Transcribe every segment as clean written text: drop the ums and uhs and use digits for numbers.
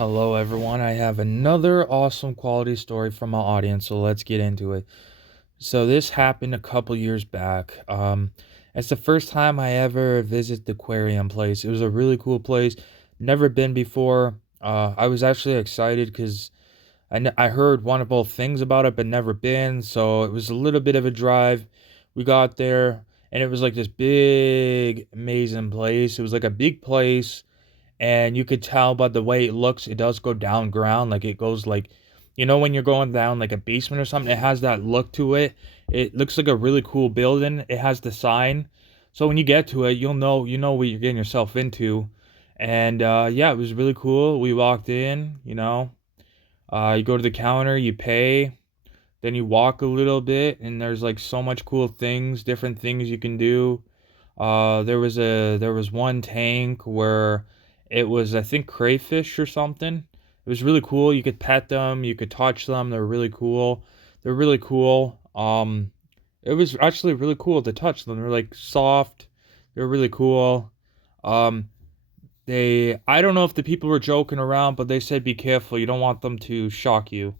Hello, everyone. I have another awesome quality story from my audience, so let's get into it. So, this happened a couple years back. It's the first time I ever visited the aquarium place. It was a really cool place. Never been before. I was actually excited because I heard wonderful things about it, but never been. So, it was a little bit of a drive. We got there, and it was like this big, amazing place. It was like a big place and you could tell by the way it looks, it does go down ground. Like it goes like, when you're going down like a basement or something, it has that look to it. It looks like a really cool building. It has the sign, so when you get to it, you know what you're getting yourself into. And yeah, it was really cool. We walked in, you go to the counter, you pay, then you walk a little bit, and there's like so much cool things, different things you can do. There was one tank where it was, I think, crayfish or something. It was really cool. You could pet them, you could touch them. They're really cool. They're really cool. It was actually really cool to touch them. They're like soft. They're really cool. Um, I don't know if the people were joking around, but they said be careful. You don't want them to shock you.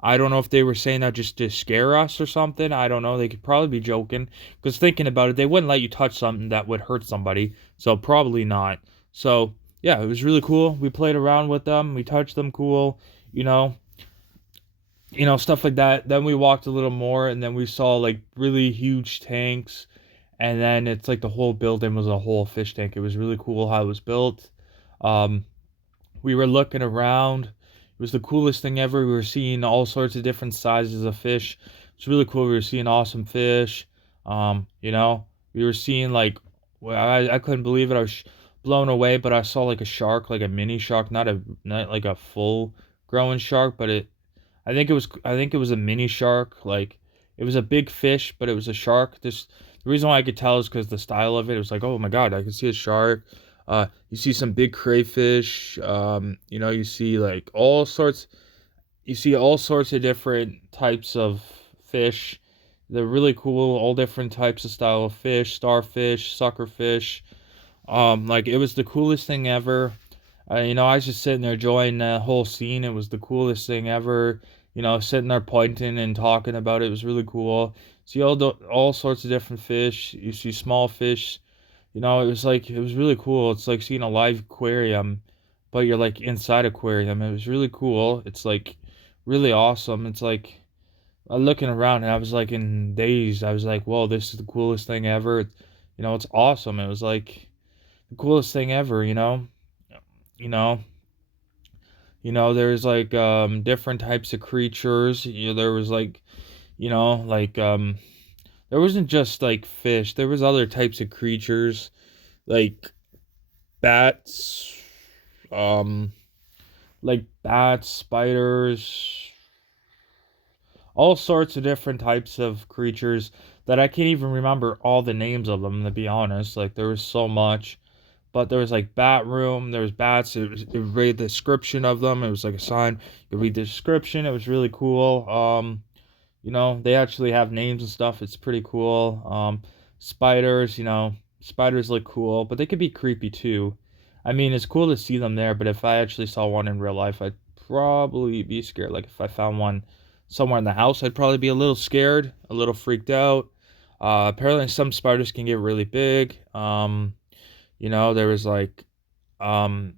I don't know if they were saying that just to scare us or something. I don't know. They could probably be joking. Because thinking about it, they wouldn't let you touch something that would hurt somebody. So probably not. So yeah, it was really cool. We played around with them. We touched them cool. You know, stuff like that. Then we walked a little more and then we saw like really huge tanks. And then it's like the whole building was a whole fish tank. It was really cool how it was built. Um, we were looking around. It was the coolest thing ever. We were seeing all sorts of different sizes of fish. It's really cool. We were seeing awesome fish. We were seeing like, well, I couldn't believe it. I was blown away, but I saw like a shark, like a mini shark, not like a full grown shark, but I think it was a mini shark. Like it was a big fish, but it was a shark. The reason why I could tell is because the style of it. It was like, oh my god, I can see a shark. You see some big crayfish. You see like all sorts. You see all sorts of different types of fish. They're really cool. All different types of style of fish, starfish, suckerfish. Like it was the coolest thing ever. I was just sitting there enjoying the whole scene. It was the coolest thing ever. Sitting there pointing and talking about it. It was really cool. See all sorts of different fish. You see small fish. It was really cool. It's like seeing a live aquarium, but you're like inside aquarium. It was really cool. It's like really awesome. It's like I'm looking around and I was like in daze. I was like, whoa, this is the coolest thing ever. It's awesome. It was like the coolest thing ever, you know, there's like different types of creatures. There was like, like there wasn't just like fish. There was other types of creatures like bats, um, spiders, all sorts of different types of creatures that I can't even remember all the names of them, to be honest. Like there was so much. But there was like bat room, there was bats. It read the description of them. It was like a sign. You could read the description. It was really cool. They actually have names and stuff. It's pretty cool. Spiders, spiders look cool, but they could be creepy too. I mean, it's cool to see them there, but if I actually saw one in real life, I'd probably be scared. Like if I found one somewhere in the house, I'd probably be a little scared, a little freaked out. Apparently some spiders can get really big. There was um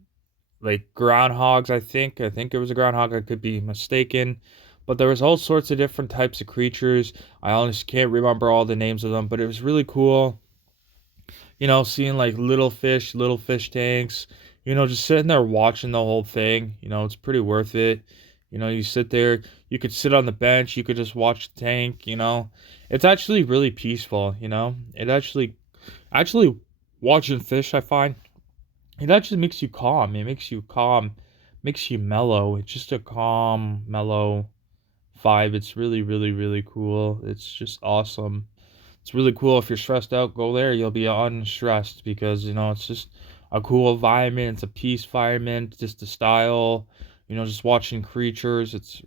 like groundhogs, I think. I think it was a groundhog, I could be mistaken. But there was all sorts of different types of creatures. I honestly can't remember all the names of them, but it was really cool. Seeing like little fish tanks, just sitting there watching the whole thing. It's pretty worth it. You sit there, you could sit on the bench, you could just watch the tank. It's actually really peaceful. It actually watching fish, I find it actually makes you calm. It makes you calm, makes you mellow. It's just a calm, mellow vibe. It's really, really, really cool. It's just awesome. It's really cool. If you're stressed out, go there. You'll be unstressed because it's just a cool environment. It's a peace environment. Just the style. Just watching creatures. It's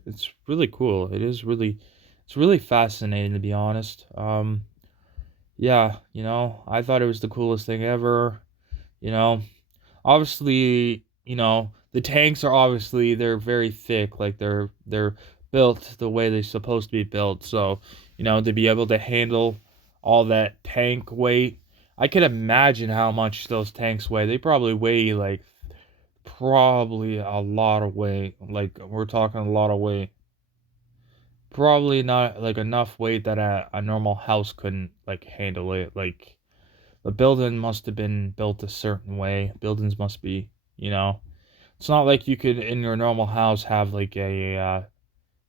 really cool. It's really fascinating to be honest. Yeah, I thought it was the coolest thing ever. You know, Obviously, the tanks are obviously they're very thick, like they're built the way they're supposed to be built. So, to be able to handle all that tank weight, I can imagine how much those tanks weigh. They probably weigh like probably a lot of weight. Like we're talking a lot of weight. Probably not like enough weight that a normal house couldn't like handle it. Like the building must have been built a certain way. Buildings must be, you know. It's not like you could in your normal house have like a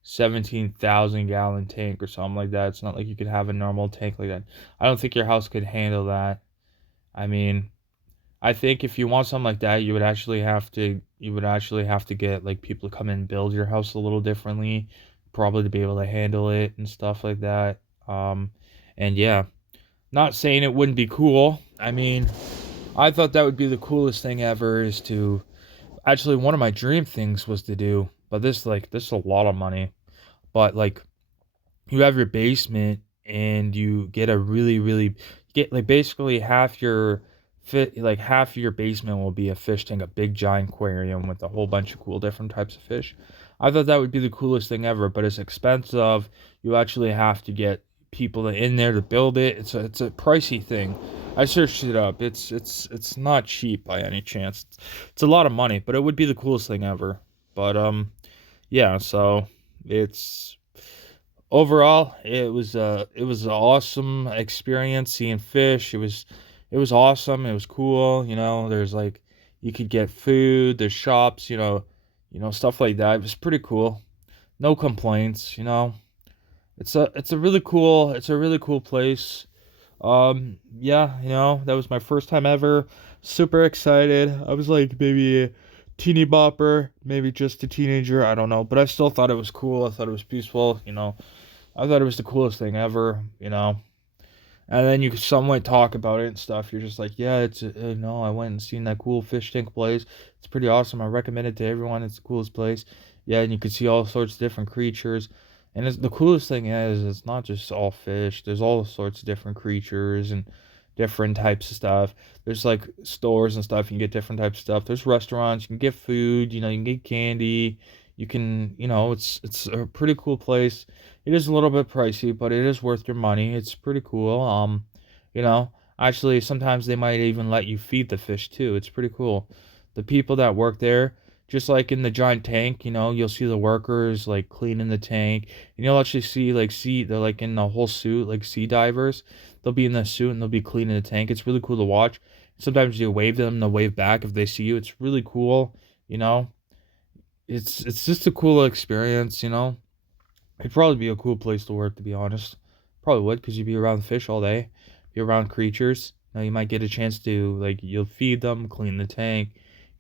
17,000 gallon tank or something like that. It's not like you could have a normal tank like that. I don't think your house could handle that. I mean, I think if you want something like that, you would actually have to get like people to come in and build your house a little differently, probably to be able to handle it and stuff like that. Um, and yeah, not saying it wouldn't be cool. I mean, I thought that would be the coolest thing ever is to actually one of my dream things was to do, but this is a lot of money. But like you have your basement and you get a really get like basically half your basement will be a fish tank, a big giant aquarium with a whole bunch of cool different types of fish. I thought that would be the coolest thing ever, but it's expensive. You actually have to get people in there to build it. It's a pricey thing. I searched it up. It's not cheap by any chance. It's a lot of money, but it would be the coolest thing ever. But yeah, so it's overall it was an awesome experience seeing fish. It was awesome. It was cool. There's like you could get food. There's shops. Stuff like that. It was pretty cool. No complaints. It's a really cool place. Yeah, that was my first time ever. Super excited. I was like maybe a teeny bopper, maybe just a teenager. I don't know, but I still thought it was cool. I thought it was peaceful. I thought it was the coolest thing ever. And then you somewhat talk about it and stuff. You're just like, yeah, no, I went and seen that cool fish tank place. It's pretty awesome. I recommend it to everyone. It's the coolest place. Yeah, and you can see all sorts of different creatures. And the coolest thing is, it's not just all fish. There's all sorts of different creatures and different types of stuff. There's like stores and stuff. You can get different types of stuff. There's restaurants. You can get food. You can get candy. It's a pretty cool place. It is a little bit pricey, but it is worth your money. It's pretty cool. You know, actually, sometimes they might even let you feed the fish too. It's pretty cool. The people that work there, just like in the giant tank, you'll see the workers like cleaning the tank, and you'll actually see like they're like in the whole suit, like sea divers. They'll be in the suit and they'll be cleaning the tank. It's really cool to watch. Sometimes you wave them, they'll wave back if they see you. It's really cool. You know, it's just a cool experience. It'd probably be a cool place to work, to be honest. Probably would, because you'd be around fish all day, be around creatures. You might get a chance to, like, you'll feed them, clean the tank.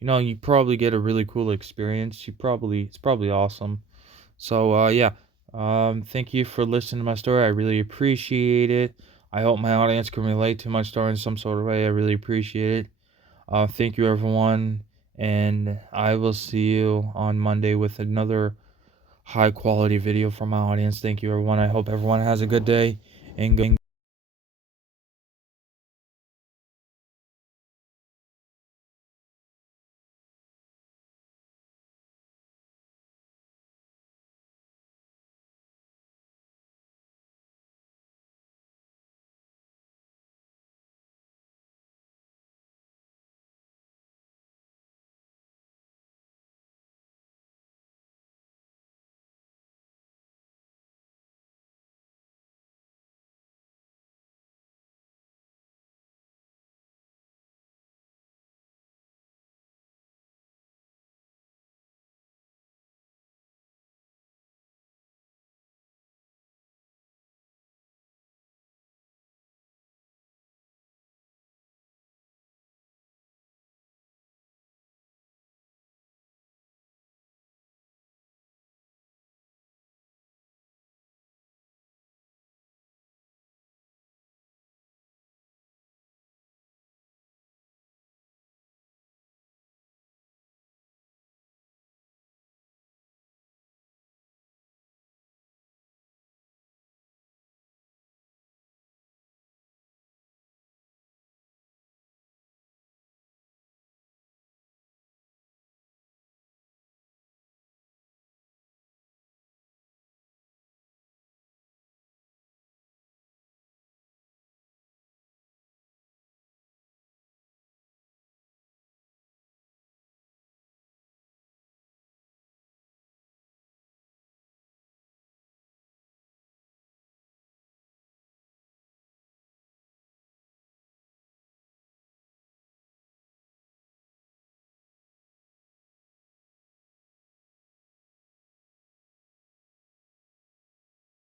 You probably get a really cool experience. It's probably awesome. So, yeah. Thank you for listening to my story. I really appreciate it. I hope my audience can relate to my story in some sort of way. I really appreciate it. Thank you, everyone. And I will see you on Monday with another high quality video from my audience. Thank you, everyone. I hope everyone has a good day and